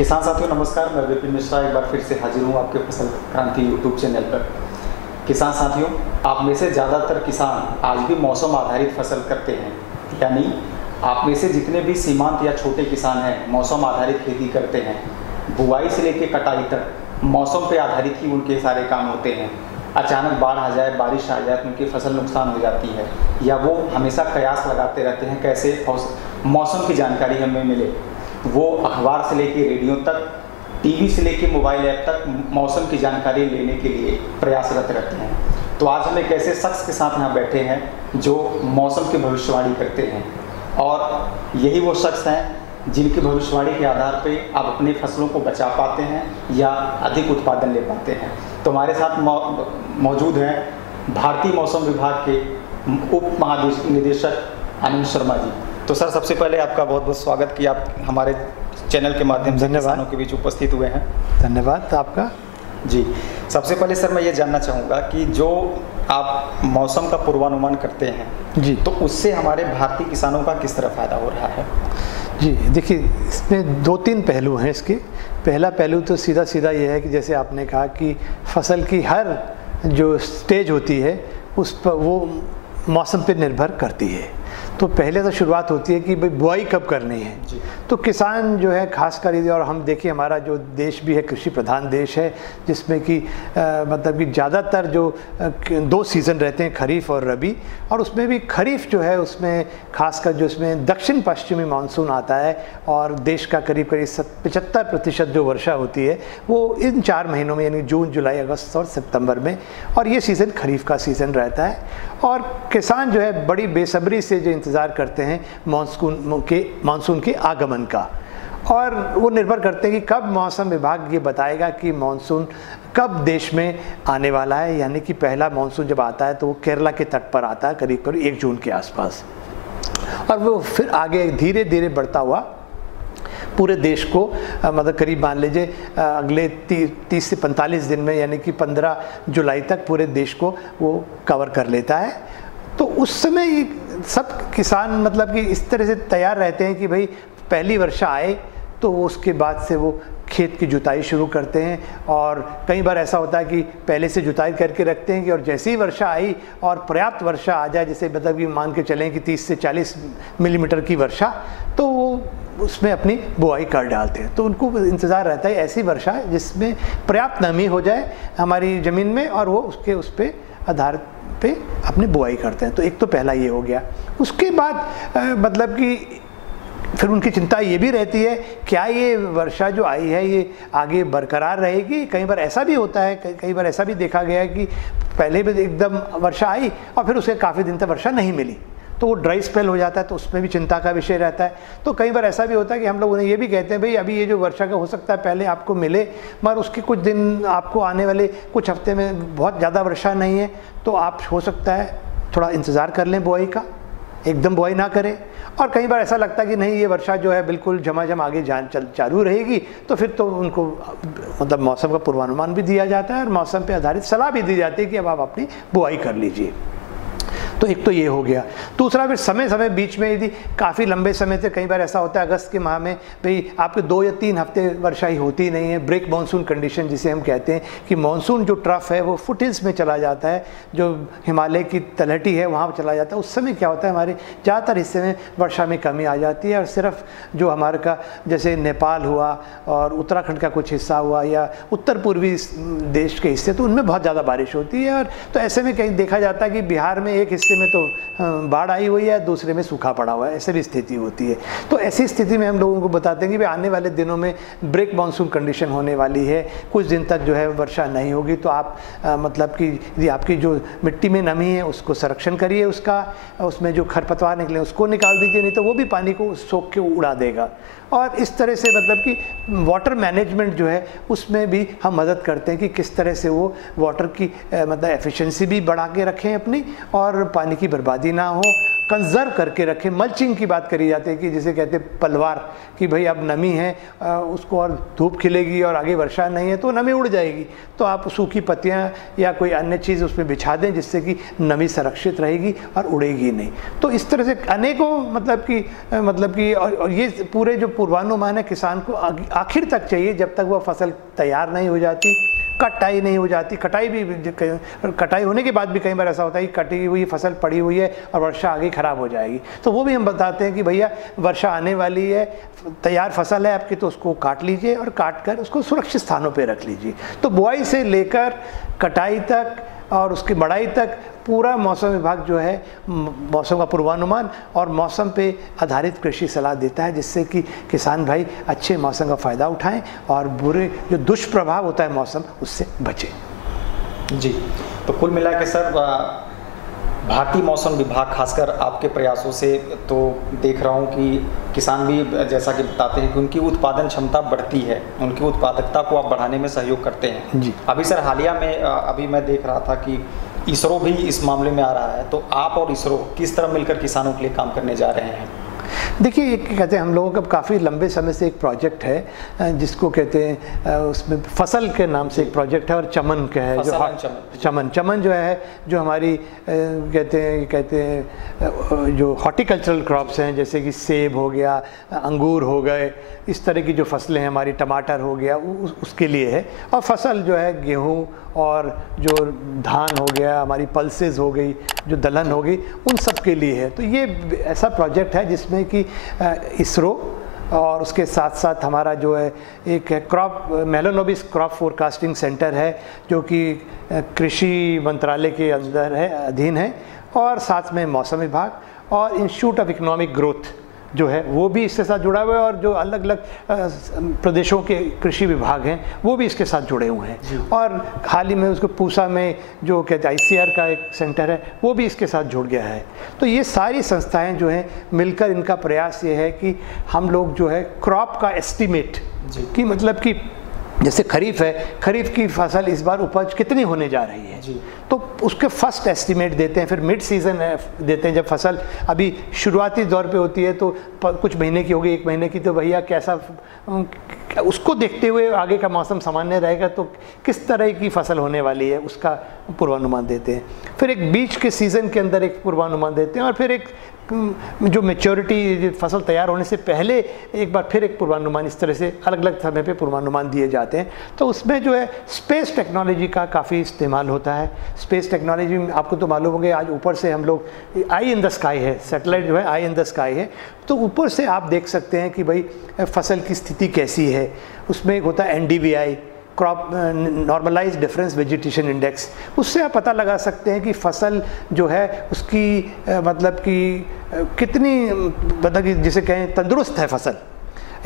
किसान साथियों नमस्कार, मैं विपिन मिश्रा एक बार फिर से हाजिर हूँ आपके फसल क्रांति यूट्यूब चैनल पर। किसान साथियों, आप में से ज़्यादातर किसान आज भी मौसम आधारित फसल करते हैं, यानी आप में से जितने भी सीमांत या छोटे किसान हैं मौसम आधारित खेती करते हैं। बुआई से लेकर कटाई तक मौसम पे आधारित ही उनके सारे काम होते हैं। अचानक बाढ़ आ जाए, बारिश आ जाए तो उनकी फसल नुकसान हो जाती है, या वो हमेशा कयास लगाते रहते हैं कैसे मौसम की जानकारी हमें मिले। वो अखबार से लेकर रेडियो तक, टीवी से लेकर मोबाइल ऐप तक मौसम की जानकारी लेने के लिए प्रयासरत रहते हैं। तो आज हम एक ऐसे शख्स के साथ यहाँ बैठे हैं जो मौसम की भविष्यवाणी करते हैं, और यही वो शख्स हैं जिनकी भविष्यवाणी के आधार पे आप अपनी फसलों को बचा पाते हैं या अधिक उत्पादन ले पाते हैं। तो हमारे साथ मौजूद हैं भारतीय मौसम विभाग के उप महानिदेशक आनंद शर्मा जी। तो सर, सबसे पहले आपका बहुत बहुत स्वागत कि आप हमारे चैनल के माध्यम से किसानों के बीच उपस्थित हुए हैं। धन्यवाद आपका जी। सबसे पहले सर मैं ये जानना चाहूँगा कि जो आप मौसम का पूर्वानुमान करते हैं जी, तो उससे हमारे भारतीय किसानों का किस तरह फ़ायदा हो रहा है? जी देखिए, इसमें दो तीन पहलू हैं इसके। पहला पहलू तो सीधा सीधा ये है कि जैसे आपने कहा कि फसल की हर जो स्टेज होती है उस पर वो मौसम पे निर्भर करती है। तो पहले तो शुरुआत होती है कि भाई बुआई कब करनी है। तो किसान जो है खासकर, और हम देखिए हमारा जो देश भी है कृषि प्रधान देश है, जिसमें कि मतलब कि ज़्यादातर जो दो सीज़न रहते हैं, खरीफ और रबी। और उसमें भी खरीफ जो है उसमें खासकर जो इसमें दक्षिण पश्चिमी मानसून आता है और देश का करीब करीब 75% जो वर्षा होती है वो इन 4 महीनों में, यानी जून, जुलाई, अगस्त और सितंबर में। और ये सीज़न खरीफ का सीज़न रहता है और किसान जो है बड़ी बेसब्री से जो इंतज़ार करते हैं मानसून के आगमन का। और वो निर्भर करते हैं कि कब मौसम विभाग ये बताएगा कि मानसून कब देश में आने वाला है। यानी कि पहला मानसून जब आता है तो वो केरला के तट पर आता है करीब करीब 1 जून के आसपास, और वो फिर आगे धीरे धीरे बढ़ता हुआ पूरे देश को मतलब करीब मान लीजिए अगले 30 से 45 दिन में, यानी कि 15 जुलाई तक पूरे देश को वो कवर कर लेता है। तो उस समय ये सब किसान मतलब कि इस तरह से तैयार रहते हैं कि भाई पहली वर्षा आए तो उसके बाद से वो खेत की जुताई शुरू करते हैं। और कई बार ऐसा होता है कि पहले से जुताई करके रखते हैं कि और जैसे ही वर्षा आई और पर्याप्त वर्षा आ जाए, जैसे मतलब कि मान के चलें कि 30 से 40 मिलीमीटर की वर्षा, तो वो उसमें अपनी बुआई कर डालते हैं। तो उनको इंतज़ार रहता है ऐसी वर्षा जिसमें पर्याप्त नमी हो जाए हमारी ज़मीन में, और वो उस पर आधार पे अपनी बुआई करते हैं। तो एक तो पहला ये हो गया। उसके बाद मतलब कि फिर उनकी चिंता ये भी रहती है क्या ये वर्षा जो आई है ये आगे बरकरार रहेगी। कई बार ऐसा भी होता है, कई बार ऐसा भी देखा गया है कि पहले भी एकदम वर्षा आई और फिर उसे काफ़ी दिन तक वर्षा नहीं मिली, तो वो ड्राई स्पेल हो जाता है। तो उसमें भी चिंता का विषय रहता है। तो कई बार ऐसा भी होता है कि हम लोग उन्हें ये भी कहते हैं भाई अभी ये जो वर्षा का हो सकता है पहले आपको मिले, मगर उसके कुछ दिन आपको आने वाले कुछ हफ्ते में बहुत ज़्यादा वर्षा नहीं है, तो आप हो सकता है थोड़ा इंतज़ार कर लें बुआई का, एकदम बुआई ना करें। और कई बार ऐसा लगता है कि नहीं ये वर्षा जो है बिल्कुल झमाझम आगे चालू रहेगी, तो फिर तो उनको मतलब मौसम का पूर्वानुमान भी दिया जाता है और मौसम पे आधारित सलाह भी दी जाती है कि अब आप अपनी बुआई कर लीजिए। तो एक तो ये हो गया। दूसरा फिर समय समय बीच में यदि काफ़ी लंबे समय से, कई बार ऐसा होता है अगस्त के माह में भाई आपके 2 या 3 हफ्ते वर्षा ही होती नहीं है, ब्रेक मानसून कंडीशन जिसे हम कहते हैं कि मानसून जो ट्रफ है वो फुटहिल्स में चला जाता है, जो हिमालय की तलहटी है वहाँ चला जाता है। उस समय क्या होता है हमारे ज़्यादातर हिस्से में वर्षा में कमी आ जाती है, और सिर्फ जो हमारे का जैसे नेपाल हुआ और उत्तराखंड का कुछ हिस्सा हुआ या उत्तर पूर्वी देश के हिस्से, तो उनमें बहुत ज़्यादा बारिश होती है। और तो ऐसे में कहीं देखा जाता है कि बिहार में एक हिस्से में तो बाढ़ आई हुई है, दूसरे में सूखा पड़ा हुआ है, ऐसे भी स्थिति होती है। तो ऐसी स्थिति में हम लोगों को बताते हैं कि भाई आने वाले दिनों में ब्रेक मानसून कंडीशन होने वाली है, कुछ दिन तक जो है वर्षा नहीं होगी। तो आप मतलब कि यदि आपकी जो मिट्टी में नमी है उसको संरक्षण करिए, उसमें जो खरपतवार निकले उसको निकाल दीजिए, नहीं तो वो भी पानी को सोख के उड़ा देगा। और इस तरह से मतलब कि वाटर मैनेजमेंट जो है उसमें भी हम मदद करते हैं कि किस तरह से वो वाटर की मतलब एफिशिएंसी भी बढ़ा के रखें अपनी, और पानी की बर्बादी ना हो। कंजर्व करके रखें। मल्चिंग की बात करी जाती है कि जिसे कहते हैं पलवार, कि भाई अब नमी है उसको और धूप खिलेगी और आगे वर्षा नहीं है तो नमी उड़ जाएगी, तो आप सूखी पत्तियां या कोई अन्य चीज़ उसमें बिछा दें जिससे कि नमी संरक्षित रहेगी और उड़ेगी नहीं। तो इस तरह से अनेकों मतलब कि और ये पूरे जो पूर्वानुमान है किसान को आखिर तक चाहिए, जब तक वह फसल तैयार नहीं हो जाती, कटाई नहीं हो जाती। कटाई होने के बाद भी कई बार ऐसा होता है कि कटी हुई फसल पड़ी हुई है और वर्षा आगे खराब हो जाएगी, तो वो भी हम बताते हैं कि भैया वर्षा आने वाली है, तैयार फसल है आपकी, तो उसको काट लीजिए और काट कर उसको सुरक्षित स्थानों पे रख लीजिए। तो बुआई से लेकर कटाई तक और उसकी बढ़ाई तक पूरा मौसम विभाग जो है मौसम का पूर्वानुमान और मौसम पे आधारित कृषि सलाह देता है, जिससे कि किसान भाई अच्छे मौसम का फ़ायदा उठाएं और बुरे जो दुष्प्रभाव होता है मौसम उससे बचें। जी, तो कुल मिला के सर भारतीय मौसम विभाग खासकर आपके प्रयासों से तो देख रहा हूँ कि किसान भी जैसा कि बताते हैं कि उनकी उत्पादन क्षमता बढ़ती है, उनकी उत्पादकता को आप बढ़ाने में सहयोग करते हैं जी। अभी सर हालिया में अभी मैं देख रहा था कि इसरो भी इस मामले में आ रहा है, तो आप और इसरो किस तरह मिलकर किसानों के लिए काम करने जा रहे हैं? देखिए, एक कहते हैं हम लोगों का काफ़ी लंबे समय से एक प्रोजेक्ट है जिसको कहते हैं उसमें फसल के नाम से एक प्रोजेक्ट है और चमन का है, जो चमन जो है जो हमारी कहते हैं जो हॉर्टिकल्चरल क्रॉप्स हैं, जैसे कि सेब हो गया, अंगूर हो गए, इस तरह की जो फसलें हैं, हमारी टमाटर हो गया, उसके लिए है। और फसल जो है गेहूँ और जो धान हो गया, हमारी पल्सेस हो गई, जो दलहन हो गई, उन सब के लिए है। तो ये ऐसा प्रोजेक्ट है जिसमें कि इसरो और उसके साथ साथ हमारा जो है एक क्रॉप मेलानोबिस क्रॉप फोरकास्टिंग सेंटर है, जो कि कृषि मंत्रालय के अंदर है, अधीन है, और साथ में मौसम विभाग और इंस्टीट्यूट ऑफ इकोनॉमिक ग्रोथ जो है वो भी इसके साथ जुड़ा हुआ है, और जो अलग अलग प्रदेशों के कृषि विभाग हैं वो भी इसके साथ जुड़े हुए हैं। और हाल ही में उसको पूसा में जो कहते हैं ICR का एक सेंटर है वो भी इसके साथ जुड़ गया है। तो ये सारी संस्थाएं जो हैं मिलकर इनका प्रयास ये है कि हम लोग जो है क्रॉप का एस्टिमेट कि मतलब कि जैसे खरीफ है, खरीफ की फसल इस बार उपज कितनी होने जा रही है जी, तो उसके फर्स्ट एस्टिमेट देते हैं। फिर मिड सीज़न देते हैं, जब फसल अभी शुरुआती दौर पे होती है तो कुछ महीने की होगी, 1 महीने की, तो भैया कैसा उसको देखते हुए आगे का मौसम सामान्य रहेगा तो किस तरह की फसल होने वाली है उसका पूर्वानुमान देते हैं। फिर एक बीच के सीज़न के अंदर एक पूर्वानुमान देते हैं, और फिर एक जो मैच्योरिटी फसल तैयार होने से पहले एक बार फिर एक पूर्वानुमान, इस तरह से अलग अलग समय पे पूर्वानुमान दिए जाते हैं। तो उसमें जो है स्पेस टेक्नोलॉजी का काफ़ी इस्तेमाल होता है। स्पेस टेक्नोलॉजी में आपको तो मालूम होगा, आज ऊपर से हम लोग आई इन द स्काई है, सैटेलाइट जो है आई इन द स्काई है, तो ऊपर से आप देख सकते हैं कि भाई फसल की स्थिति कैसी है। उसमें एक होता है NDVI, crop normalize difference vegetation index, उससे आप पता लगा सकते हैं कि फसल जो है उसकी मतलब कि कितनी, मतलब कि जिसे कहें तंदुरुस्त है फसल,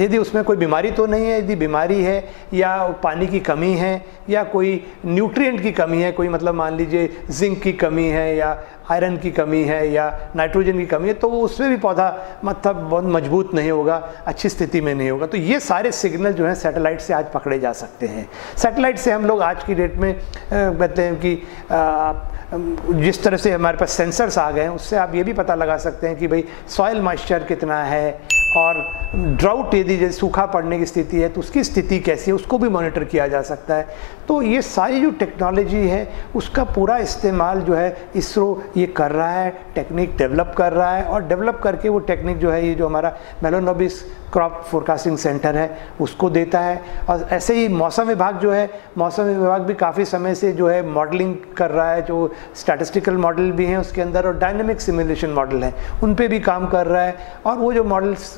यदि उसमें कोई बीमारी तो नहीं है, यदि बीमारी है या पानी की कमी है या कोई न्यूट्रिएंट की कमी है, कोई मतलब मान लीजिए जिंक की कमी है या आयरन की कमी है या नाइट्रोजन की कमी है, तो वो उसमें भी पौधा मतलब बहुत मजबूत नहीं होगा, अच्छी स्थिति में नहीं होगा। तो ये सारे सिग्नल जो हैं सैटेलाइट से आज पकड़े जा सकते हैं। सैटेलाइट से हम लोग आज की डेट में कहते हैं कि जिस तरह से हमारे पास सेंसर्स आ गए हैं, उससे आप ये भी पता लगा सकते हैं कि भाई सॉइल मॉइस्चर कितना है, और ड्राउट यदि जैसे सूखा पड़ने की स्थिति है तो उसकी स्थिति कैसी है उसको भी मॉनिटर किया जा सकता है। तो ये सारी जो टेक्नोलॉजी है उसका पूरा इस्तेमाल जो है इसरो ये कर रहा है, टेक्निक डेवलप कर रहा है, और डेवलप करके वो टेक्निक जो है ये जो हमारा मेलानोबिस क्रॉप फोरकास्टिंग सेंटर है उसको देता है। और ऐसे ही मौसम विभाग जो है, मौसम विभाग भी काफ़ी समय से जो है मॉडलिंग कर रहा है, जो स्टैटिस्टिकल मॉडल भी हैं उसके अंदर और डायनेमिक सिमुलेशन मॉडल हैं उन पे भी काम कर रहा है, और वो जो मॉडल्स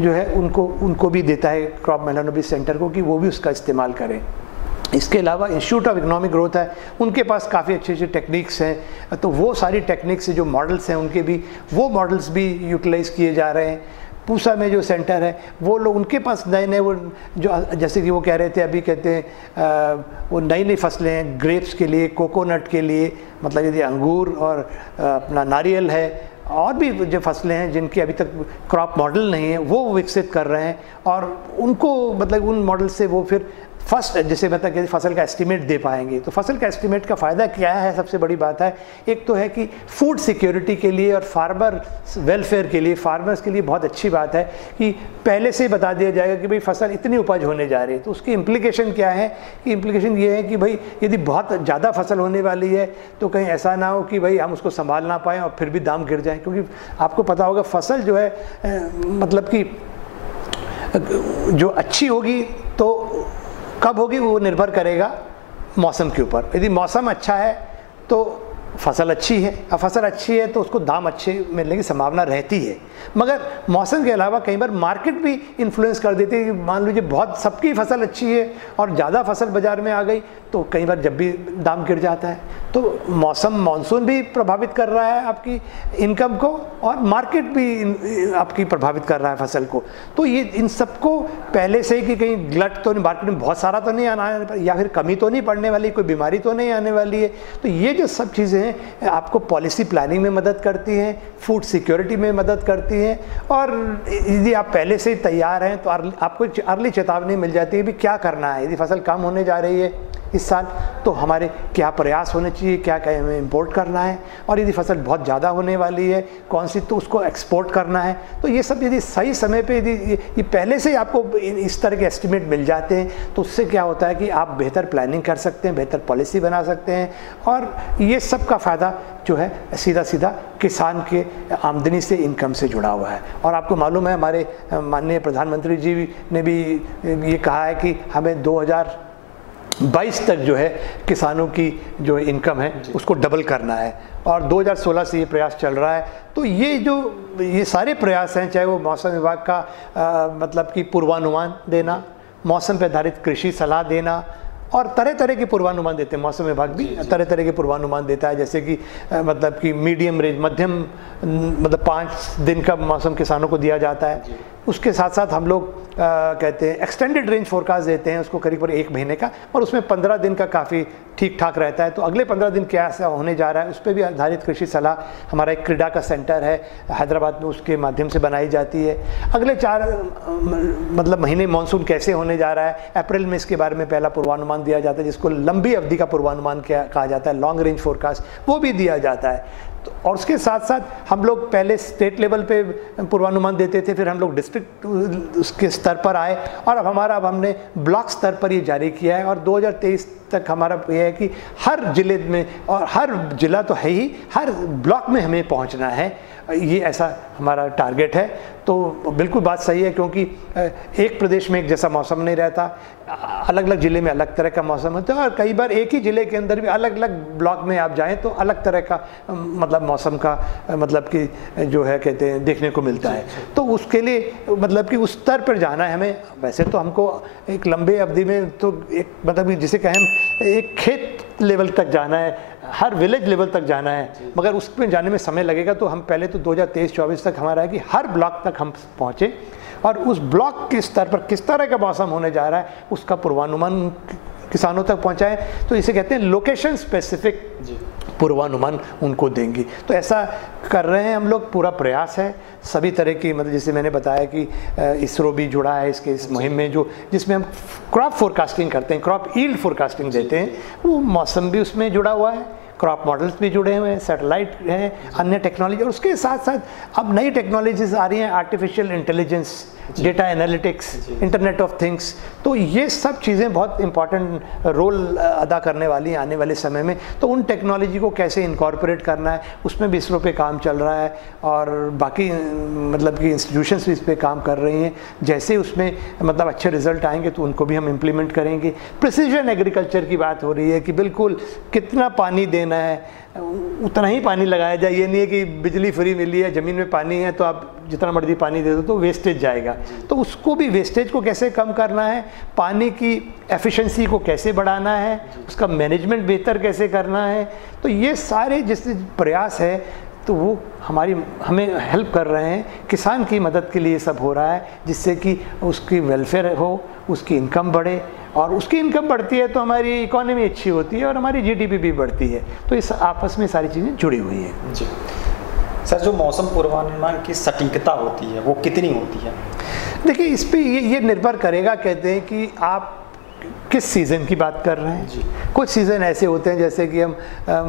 जो है उनको भी देता है क्रॉप मेलानोबिस सेंटर को कि वो भी उसका इस्तेमाल करें। इसके अलावा इंस्टीट्यूट ऑफ इकोनॉमिक ग्रोथ है, उनके पास काफ़ी अच्छी अच्छी टेक्निक्स हैं, तो वो सारी टेक्निक्स से जो मॉडल्स हैं उनके भी वो मॉडल्स भी यूटिलाइज़ किए जा रहे हैं। पूसा में जो सेंटर है वो लोग, उनके पास नए नए वो जो जैसे कि वो कह रहे थे अभी, कहते हैं वो नई नई फसलें हैं ग्रेप्स के लिए, कोकोनट के लिए, मतलब यदि अंगूर और अपना नारियल है, और भी जो फसलें हैं जिनकी अभी तक क्रॉप मॉडल नहीं है वो विकसित कर रहे हैं, और उनको मतलब उन मॉडल से वो फिर फर्स्ट जैसे मतलब कि फसल का एस्टीमेट दे पाएंगे। तो फसल का एस्टीमेट का फ़ायदा क्या है, सबसे बड़ी बात है एक तो है कि फूड सिक्योरिटी के लिए और फार्मर वेलफेयर के लिए, फार्मर्स के लिए बहुत अच्छी बात है कि पहले से ही बता दिया जाएगा कि भाई फसल इतनी उपज होने जा रही है। तो उसकी इम्प्लीकेशन क्या है कि इम्प्लीकेशन ये है कि भाई यदि बहुत ज़्यादा फसल होने वाली है तो कहीं ऐसा ना हो कि भाई हम उसको संभाल ना पाएँ और फिर भी दाम गिर जाए, क्योंकि आपको पता होगा फसल जो है मतलब कि जो अच्छी होगी तो कब होगी वो निर्भर करेगा मौसम के ऊपर। यदि मौसम अच्छा है तो फसल अच्छी है, अब फसल अच्छी है तो उसको दाम अच्छे मिलने की संभावना रहती है। मगर मौसम के अलावा कई बार मार्केट भी इन्फ्लुएंस कर देती है कि मान लीजिए बहुत सबकी फसल अच्छी है और ज़्यादा फसल बाज़ार में आ गई तो कई बार जब भी दाम गिर जाता है। तो मौसम मानसून भी प्रभावित कर रहा है आपकी इनकम को और मार्केट भी आपकी प्रभावित कर रहा है फसल को। तो ये इन सबको पहले से ही कि कहीं गलत तो नहीं, मार्केट में बहुत सारा तो नहीं आना या फिर कमी तो नहीं पड़ने वाली, कोई बीमारी तो नहीं आने वाली है। तो ये जो सब चीज़ें हैं आपको पॉलिसी प्लानिंग में मदद करती हैं, फूड सिक्योरिटी में मदद करती हैं, और यदि आप पहले से ही तैयार हैं तो आपको अर्ली चेतावनी मिल जाती है भी क्या करना है। यदि फसल कम होने जा रही है इस साल तो हमारे क्या प्रयास होने चाहिए, क्या क्या हमें इंपोर्ट करना है, और यदि फसल बहुत ज़्यादा होने वाली है कौन सी तो उसको एक्सपोर्ट करना है। तो ये सब यदि सही समय पे यदि ये पहले से ही आपको इस तरह के एस्टिमेट मिल जाते हैं तो उससे क्या होता है कि आप बेहतर प्लानिंग कर सकते हैं, बेहतर पॉलिसी बना सकते हैं, और ये सब का फ़ायदा जो है सीधा सीधा किसान के आमदनी से, इनकम से जुड़ा हुआ है। और आपको मालूम है हमारे माननीय प्रधानमंत्री जी ने भी ये कहा है कि हमें 2022 तक जो है किसानों की जो इनकम है उसको डबल करना है, और 2016 से ये प्रयास चल रहा है। तो ये सारे प्रयास हैं, चाहे वो मौसम विभाग का मतलब कि पूर्वानुमान देना, मौसम पर आधारित कृषि सलाह देना, और तरह तरह के पूर्वानुमान देते हैं। मौसम विभाग भी तरह तरह के पूर्वानुमान देता है, जैसे कि मतलब कि मीडियम रेंज, मध्यम मतलब 5 दिन का मौसम किसानों को दिया जाता है। उसके साथ साथ हम लोग कहते हैं एक्सटेंडेड रेंज फोरकास्ट देते हैं उसको करीब 1 महीने का, और उसमें 15 दिन का काफ़ी ठीक ठाक रहता है। तो अगले 15 दिन क्या ऐसा होने जा रहा है उस पर भी आधारित कृषि सलाह हमारा एक क्रीडा का सेंटर है हैदराबाद में, उसके माध्यम से बनाई जाती है। अगले 4 मतलब महीने मानसून कैसे होने जा रहा है, अप्रैल में इसके बारे में पहला पूर्वानुमान दिया जाता है जिसको लंबी अवधि का पूर्वानुमान कहा जाता है, लॉन्ग रेंज फोरकास्ट, वो भी दिया जाता है। और उसके साथ साथ हम लोग पहले स्टेट लेवल पे पूर्वानुमान देते थे, फिर हम लोग डिस्ट्रिक्ट उसके स्तर पर आए, और अब हमने ब्लॉक स्तर पर ये जारी किया है। और 2023 तक हमारा ये है कि हर जिले में, और हर जिला तो है ही, हर ब्लॉक में हमें पहुंचना है, ये ऐसा हमारा टारगेट है। तो बिल्कुल बात सही है, क्योंकि एक प्रदेश में एक जैसा मौसम नहीं रहता, अलग अलग ज़िले में अलग तरह का मौसम होता है, और कई बार एक ही ज़िले के अंदर भी अलग अलग ब्लॉक में आप जाएं तो अलग तरह का मतलब मौसम का मतलब कि जो है कहते हैं देखने को मिलता है। तो उसके लिए मतलब कि उस स्तर पर जाना है हमें। वैसे तो हमको एक लंबे अवधि में तो एक मतलब जिसे कहें एक खेत लेवल तक जाना है, हर विलेज लेवल तक जाना है, मगर उसमें जाने में समय लगेगा। तो हम पहले तो 2023-24 तक हमारा है कि हर ब्लॉक तक हम पहुँचे, और उस ब्लॉक के स्तर पर किस तरह का मौसम होने जा रहा है उसका पूर्वानुमान किसानों तक पहुंचाएं। तो इसे कहते हैं लोकेशन स्पेसिफिक पूर्वानुमान उनको देंगे। तो ऐसा कर रहे हैं हम लोग, पूरा प्रयास है सभी तरह की, मतलब जैसे मैंने बताया कि इसरो भी जुड़ा है इस मुहिम में, जिसमें हम क्रॉप फोरकास्टिंग करते हैं, क्रॉप यील्ड फोरकास्टिंग देते हैं, वो मौसम भी उसमें जुड़ा हुआ है, क्रॉप मॉडल्स भी जुड़े हुए हैं, सैटेलाइट है, अन्य टेक्नोलॉजी, और उसके साथ साथ अब नई टेक्नोलॉजीज आ रही हैं, artificial intelligence, data analytics, internet of things. तो ये सब चीज़ें बहुत इंपॉर्टेंट रोल अदा करने वाली हैं आने वाले समय में। तो उन टेक्नोलॉजी को कैसे इनकॉर्पोरेट करना है उसमें भी इसरो पे काम चल रहा है, और बाकी मतलब कि इंस्टीट्यूशंस भी इस पर काम कर रही हैं। जैसे उसमें मतलब अच्छे रिजल्ट आएंगे तो उनको भी हम इम्प्लीमेंट करेंगे। प्रिसीजन एग्रीकल्चर की बात हो रही है कि बिल्कुल कितना पानी देना है उतना ही पानी लगाया जाए, ये नहीं है कि बिजली फ्री मिली है, ज़मीन में पानी है तो आप जितना मर्जी पानी दे दो तो वेस्टेज जाएगा। तो उसको भी, वेस्टेज को कैसे कम करना है, पानी की एफिशिएंसी को कैसे बढ़ाना है, उसका मैनेजमेंट बेहतर कैसे करना है, तो ये सारे जिस प्रयास है तो वो हमें हेल्प कर रहे हैं। किसान की मदद के लिए सब हो रहा है, जिससे कि उसकी वेलफेयर हो, उसकी इनकम बढ़े, और उसकी इनकम बढ़ती है तो हमारी इकोनॉमी अच्छी होती है और हमारी जीडीपी भी बढ़ती है। तो इस आपस में सारी चीज़ें जुड़ी हुई हैं। जी सर, जो मौसम पूर्वानुमान की सटीकता होती है वो कितनी होती है? देखिए, इस पर ये निर्भर करेगा, कहते हैं कि आप किस सीज़न की बात कर रहे हैं। कुछ सीज़न ऐसे होते हैं, जैसे कि हम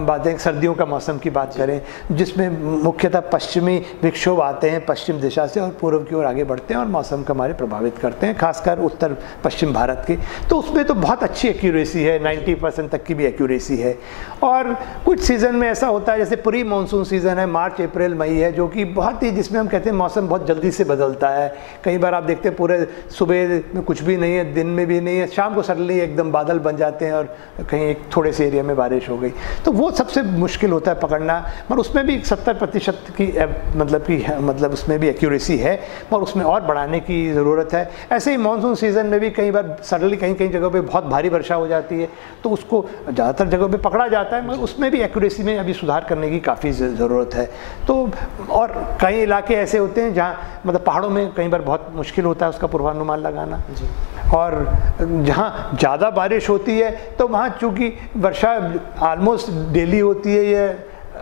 बातें सर्दियों का मौसम की बात करें, जिसमें मुख्यतः पश्चिमी विक्षोभ आते हैं पश्चिम दिशा से और पूर्व की ओर आगे बढ़ते हैं और मौसम को हमारे प्रभावित करते हैं, खासकर उत्तर पश्चिम भारत के। तो उसमें तो बहुत अच्छी एक्यूरेसी है, 90% तक की भी एक्यूरेसी है। और कुछ सीज़न में ऐसा होता है, जैसे प्री मानसून सीज़न है, मार्च अप्रैल मई है, जो कि बहुत ही, जिसमें हम कहते हैं मौसम बहुत जल्दी से बदलता है। कई बार आप देखते हैं पूरे सुबह में कुछ भी नहीं है, दिन में भी नहीं है, शाम को सडनली एकदम बादल बन जाते हैं और कहीं एक थोड़े से एरिया में बारिश हो गई। तो वो सबसे मुश्किल होता है पकड़ना, पर उसमें भी 70% की मतलब उसमें भी एक्यूरेसी है, और उसमें और बढ़ाने की ज़रूरत है। ऐसे ही मानसून सीज़न में भी कई बार सडनली कहीं कहीं जगहों पे बहुत भारी वर्षा हो जाती है, तो उसको ज़्यादातर जगहों पे पकड़ा जाता है, मगर उसमें भी एक्यूरेसी में अभी सुधार करने की काफ़ी ज़रूरत है। तो और कई इलाके ऐसे होते हैं जहाँ मतलब पहाड़ों में कई बार बहुत मुश्किल होता है उसका पूर्वानुमान लगाना, और जहाँ ज़्यादा बारिश होती है तो वहाँ चूँकि वर्षा ऑलमोस्ट डेली होती है, ये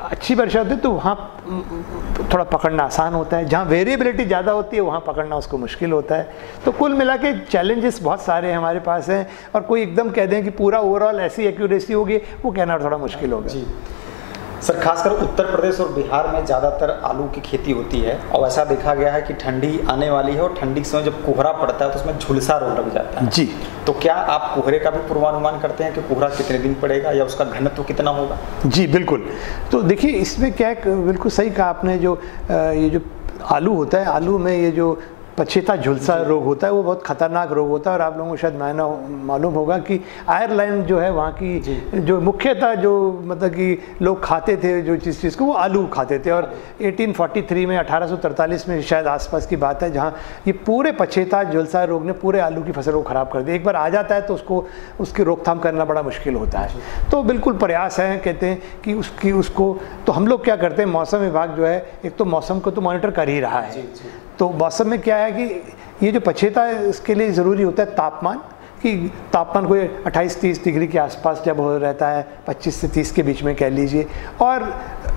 अच्छी वर्षा होती है, तो वहाँ थोड़ा पकड़ना आसान होता है। जहाँ वेरिएबिलिटी ज़्यादा होती है वहाँ पकड़ना उसको मुश्किल होता है। तो कुल मिला के चैलेंजेस बहुत सारे हमारे पास हैं, और कोई एकदम कह दें कि पूरा ओवरऑल ऐसी एक्यूरेसी होगी, वो कहना थोड़ा मुश्किल होगा। जी सर, खासकर उत्तर प्रदेश और बिहार में ज़्यादातर आलू की खेती होती है, और ऐसा देखा गया है कि ठंडी आने वाली है और ठंडी के समय जब कोहरा पड़ता है तो उसमें झुलसा रोग लग जाता है। जी, तो क्या आप कोहरे का भी पूर्वानुमान करते हैं कि कोहरा कितने दिन पड़ेगा या उसका घनत्व कितना होगा? जी बिल्कुल। तो देखिए, इसमें क्या है, बिल्कुल सही कहा आपने, जो ये जो आलू होता है, आलू में ये जो पछेता झुलसा रोग होता है, वो बहुत खतरनाक रोग होता है। और आप लोगों को शायद मालूम होगा कि आयरलैंड जो है, वहाँ की जो मुख्यतः जो मतलब कि लोग खाते थे जो चीज़ को, वो आलू खाते थे। और 1843 में 1843 में शायद आसपास की बात है, जहाँ ये पूरे पछेता झुलसा रोग ने पूरे आलू की फसल को ख़राब कर दिया। एक बार आ जाता है तो उसकी रोकथाम करना बड़ा मुश्किल होता है। तो बिल्कुल प्रयास है, कहते हैं कि उसको तो हम लोग क्या करते हैं, मौसम विभाग जो है, एक तो मौसम को तो मॉनिटर कर ही रहा है। तो मौसम में क्या है कि ये जो पछेता है, इसके लिए ज़रूरी होता है तापमान, कि तापमान कोई 28-30 डिग्री के आसपास जब हो रहता है, 25 से 30 के बीच में कह लीजिए। और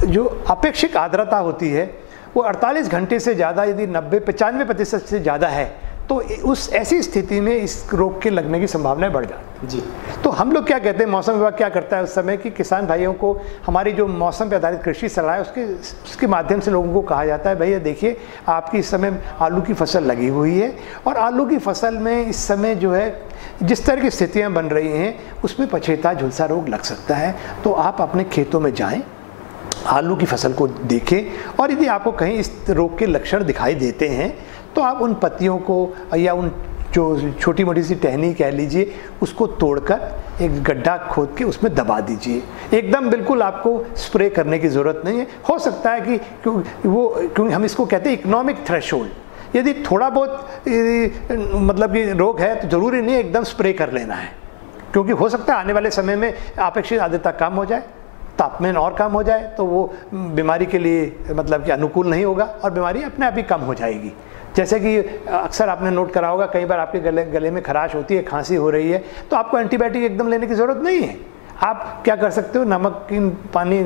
जो अपेक्षित आर्द्रता होती है वो 48 घंटे से ज़्यादा, यदि 90-95% से ज़्यादा है, तो उस ऐसी स्थिति में इस रोग के लगने की संभावनाएं बढ़ जाती है। जी, तो हम लोग क्या कहते हैं, मौसम विभाग क्या करता है उस समय कि किसान भाइयों को हमारी जो मौसम पर आधारित कृषि सलाह है उसके माध्यम से लोगों को कहा जाता है, भैया देखिए आपकी इस समय आलू की फसल लगी हुई है, और आलू की फसल में इस समय जो है जिस तरह की स्थितियाँ बन रही हैं उसमें पछेता झुलसा रोग लग सकता है। तो आप अपने खेतों में जाएँ, आलू की फसल को देखें, और यदि आपको कहीं इस रोग के लक्षण दिखाई देते हैं तो आप उन पत्तियों को या उन जो छोटी मोटी सी टहनी कह लीजिए, उसको तोड़कर एक गड्ढा खोद के उसमें दबा दीजिए। एकदम बिल्कुल आपको स्प्रे करने की ज़रूरत नहीं है। हो सकता है कि क्योंकि हम इसको कहते हैं इकोनॉमिक थ्रेशोल्ड, यदि थोड़ा बहुत मतलब कि रोग है तो ज़रूरी नहीं एकदम स्प्रे कर लेना है, क्योंकि हो सकता है आने वाले समय में अपेक्षित आर्द्रता कम हो जाए, तापमान और कम हो जाए, तो वो बीमारी के लिए मतलब कि अनुकूल नहीं होगा और बीमारी अपने आप ही कम हो जाएगी। जैसे कि अक्सर आपने नोट करा होगा, कई बार आपके गले में खराश होती है, खांसी हो रही है, तो आपको एंटीबायोटिक एकदम लेने की ज़रूरत नहीं है। आप क्या कर सकते हो, नमक पानी,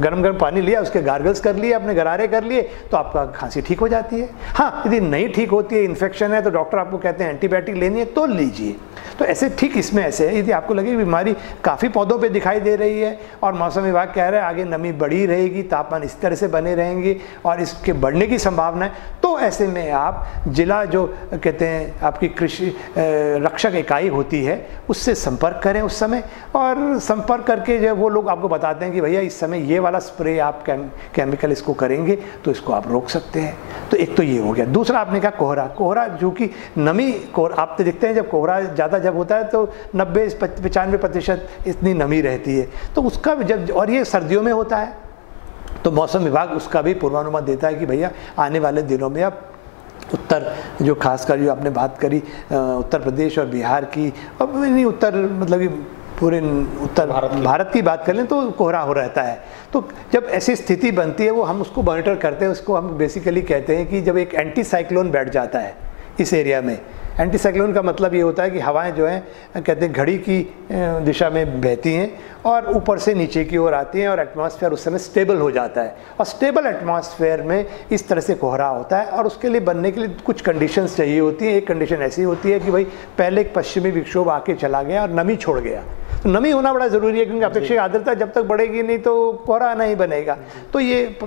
गर्म पानी लिया, उसके गार्गल्स कर लिए, अपने गरारे कर लिए, तो आपका खांसी ठीक हो जाती है। हाँ, यदि नहीं ठीक होती है, इन्फेक्शन है, तो डॉक्टर आपको कहते हैं एंटीबायोटिक लेनी है तो लीजिए। तो ऐसे ठीक इसमें ऐसे है, यदि आपको लगे बीमारी काफ़ी पौधों पे दिखाई दे रही है और मौसम विभाग कह रहा है आगे नमी बढ़ी रहेगी, तापमान इस तरह से बने रहेंगे और इसके बढ़ने की संभावना है, तो ऐसे में आप जिला जो कहते हैं आपकी कृषि रक्षक इकाई होती है उससे संपर्क करें उस समय, और संपर्क करके जो वो लोग आपको बताते हैं कि भैया इस समय ये वाला स्प्रे आप केमिकल इसको करेंगे तो इसको आप रोक सकते हैं। तो एक तो ये हो गया। दूसरा आपने कहा कोहरा जो कि नमी, आप तो देखते हैं जब कोहरा ज़्यादा जब होता है तो 90-95% इतनी नमी रहती है, तो उसका जब, और ये सर्दियों में होता है, तो मौसम विभाग उसका भी पूर्वानुमान देता है कि भैया आने वाले दिनों में आप उत्तर जो खासकर जो आपने बात करी उत्तर प्रदेश और बिहार की, और नहीं उत्तर मतलब कि पूरे उत्तर भारत की बात कर लें तो कोहरा हो रहता है। तो जब ऐसी स्थिति बनती है वो हम उसको मॉनिटर करते हैं, उसको हम बेसिकली कहते हैं कि जब एक एंटी साइक्लोन बैठ जाता है इस एरिया में, एंटी साइक्लोन का मतलब ये होता है कि हवाएं जो हैं कहते हैं घड़ी की दिशा में बहती हैं और ऊपर से नीचे की ओर आती हैं और एटमॉस्फेयर उस समय स्टेबल हो जाता है। और स्टेबल एटमॉस्फेयर में इस तरह से कोहरा होता है और उसके लिए बनने के लिए कुछ कंडीशंस चाहिए होती हैं। एक कंडीशन ऐसी होती है कि भाई पहले एक पश्चिमी विक्षोभ आके चला गया और नमी छोड़ गया। तो नमी होना बड़ा ज़रूरी है, क्योंकि अपेक्षित आर्द्रता जब तक बढ़ेगी नहीं तो कोहरा नहीं बनेगा। तो ये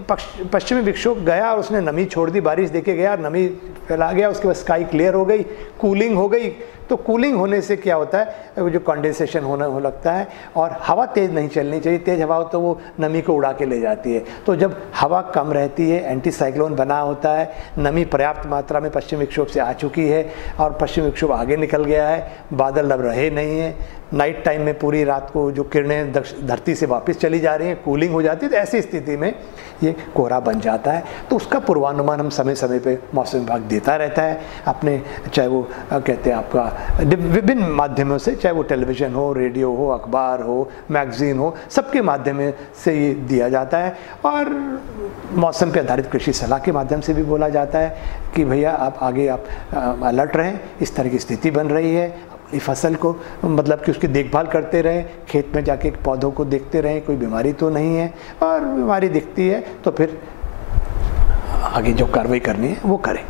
पश्चिमी विक्षोभ गया और उसने नमी छोड़ दी, बारिश देके गया, नमी फैला गया, उसके बाद स्काई क्लियर हो गई, कूलिंग हो गई। तो कूलिंग होने से क्या होता है, जो कंडेंसेशन होने हो लगता है और हवा तेज़ नहीं चलनी चाहिए। तेज़ हवा हो तो वो नमी को उड़ा के ले जाती है। तो जब हवा कम रहती है, एंटी साइक्लोन बना होता है, नमी पर्याप्त मात्रा में पश्चिम विक्षोभ से आ चुकी है और पश्चिम विक्षोभ आगे निकल गया है, बादल अब रहे नहीं हैं, नाइट टाइम में पूरी रात को जो किरणें धरती से वापस चली जा रही हैं, कूलिंग हो जाती है, तो ऐसी स्थिति में ये कोहरा बन जाता है। तो उसका पूर्वानुमान हम समय समय पे मौसम विभाग देता रहता है अपने, चाहे वो कहते हैं आपका विभिन्न माध्यमों से, चाहे वो टेलीविज़न हो, रेडियो हो, अखबार हो, मैगज़ीन हो, सबके माध्यम से ये दिया जाता है। और मौसम पे आधारित कृषि सलाह के माध्यम से भी बोला जाता है कि भैया आप आगे आप अलर्ट रहें, इस तरह की स्थिति बन रही है, फसल को मतलब कि उसकी देखभाल करते रहें, खेत में जाके पौधों को देखते रहें कोई बीमारी तो नहीं है, और बीमारी दिखती है तो फिर आगे जो कार्रवाई करनी है वो करें।